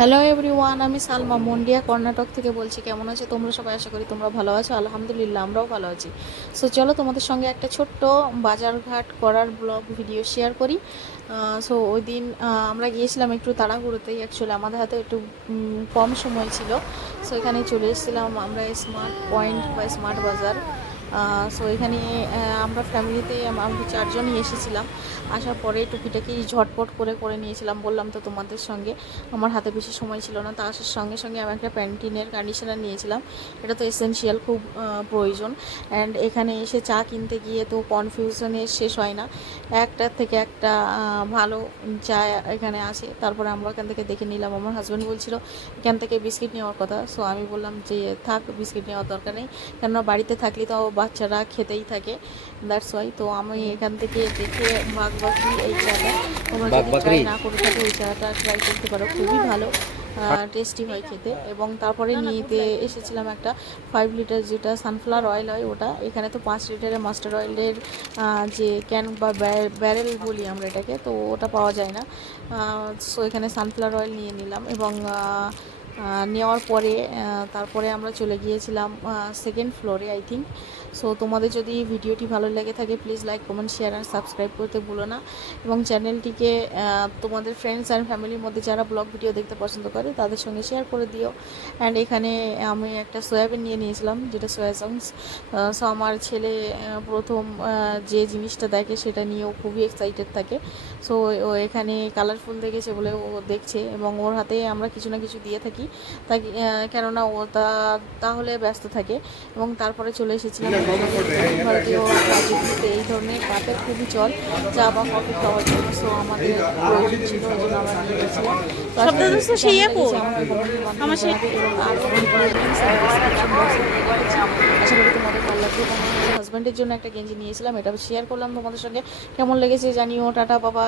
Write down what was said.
Hello everyone, আমি সালমা মন্ডিয়া কর্ণাটক থেকে বলছি। কেমন আছো তোমরা সবাই? আশা করি তোমরা ভালো আছো। আলহামদুলিল্লাহ, আমরাও ভালো আছি। সো চলো তোমাদের সঙ্গে একটা ছোট্ট বাজারঘাট করার ব্লগ ভিডিও শেয়ার করি। সো ওই দিন আমরা গিয়েছিলাম একটু তাড়াহুড়োতেই। অ্যাকচুয়ালি আমাদের হাতে একটু কম সময় ছিল। সো এখানে চলে এসেছিলাম আমরা স্মার্ট পয়েন্ট বা স্মার্ট বাজার। সো এখানে আমরা ফ্যামিলিতে আমরা চারজনই এসেছিলাম। আসার পরে টুকিটাকি ঝটপট করে করে নিয়েছিলাম, বললাম তো তোমাদের সঙ্গে। আমার হাতে বেশি সময় ছিল না, তা আসার সঙ্গে সঙ্গে আমি একটা প্যান্টিনের কন্ডিশনার নিয়েছিলাম। এটা তো এসেনশিয়াল, খুব প্রয়োজন। অ্যান্ড এখানে এসে চা কিনতে গিয়ে তো কনফিউশনে শেষ হয় না, একটার থেকে একটা ভালো চা এখানে আছে। তারপরে আমরা এখান থেকে দেখে নিলাম। আমার হাজব্যান্ড বলছিল এখান থেকে বিস্কিট নেওয়ার কথা। সো আমি বললাম যে থাক, বিস্কিট নেওয়ার দরকার নেই, কেননা বাড়িতে থাকলে তো বাচ্চারা খেতেই থাকে, দ্যাটস ওয়াই। তো আমি এখান থেকে দেখে বাগবাকরি এই চাটা, তোমরা যদি ট্রাই বাকবাকরি না করে থাকো এই চাটা ট্রাই করতে পারো, খুবই ভালো, টেস্টি হয় খেতে। এবং তারপরে নিতে এসেছিলাম একটা 5 লিটার, যেটা সানফ্লাওয়ার অয়েল হয় ওটা। এখানে তো 5 লিটারের মাস্টার্ড অয়েলের যে ক্যান বা ব্যারেল বলি আমরা এটাকে, তো ওটা পাওয়া যায় না। সো এখানে সানফ্লাওয়ার অয়েল নিয়ে নিলাম। এবং নেওয়ার পরে তারপরে আমরা চলে গিয়েছিলাম সেকেন্ড ফ্লোরে, আই থিঙ্ক। সো তোমাদের যদি ভিডিওটি ভালো লেগে থাকে please like, comment, share and subscribe করতে ভুলো না। এবং চ্যানেলটিকে তোমাদের ফ্রেন্ডস অ্যান্ড ফ্যামিলির মধ্যে যারা ব্লগ ভিডিও দেখতে পছন্দ করে তাদের সঙ্গে শেয়ার করে দিও। অ্যান্ড এখানে আমি একটা সয়াবিন নিয়ে নিয়েছিলাম, যেটা সয়া চাংস। সো আমার ছেলে প্রথম যে জিনিসটা দেখে সেটা নিয়েও খুবই এক্সাইটেড থাকে। সো ও এখানে কালারফুল দেখেছে বলে ও দেখছে, এবং ওর হাতে আমরা কিছু না কিছু দিয়ে থাকি তাই, কেননা ও তাহলে ব্যস্ত থাকে। এবং তারপরে চলে এসেছিলাম ভারতীয় রাজ্যগুলিতে এই ধরনের কাপে খুবই চল চা বা কফি খাওয়ার জন্য। সো আমাদের প্রয়োজন ছিল, ওই জন্য আমরা নিয়ে গেছিলাম। তো আশা করি কেমন লেগেছে আমাকে কমেন্টের মাধ্যমে জানাবে। এবং আরও ডিসক্রিপশন বক্সে দিয়ে রেখেছি, আশা করি তোমাদের ভালো লাগবে। এবং আমার হাজব্যান্ডের জন্য একটা গেঞ্জি নিয়েছিলাম, এটা শেয়ার করলাম তোমাদের সঙ্গে। কেমন লেগেছে জানিও। টাটা, বাবা।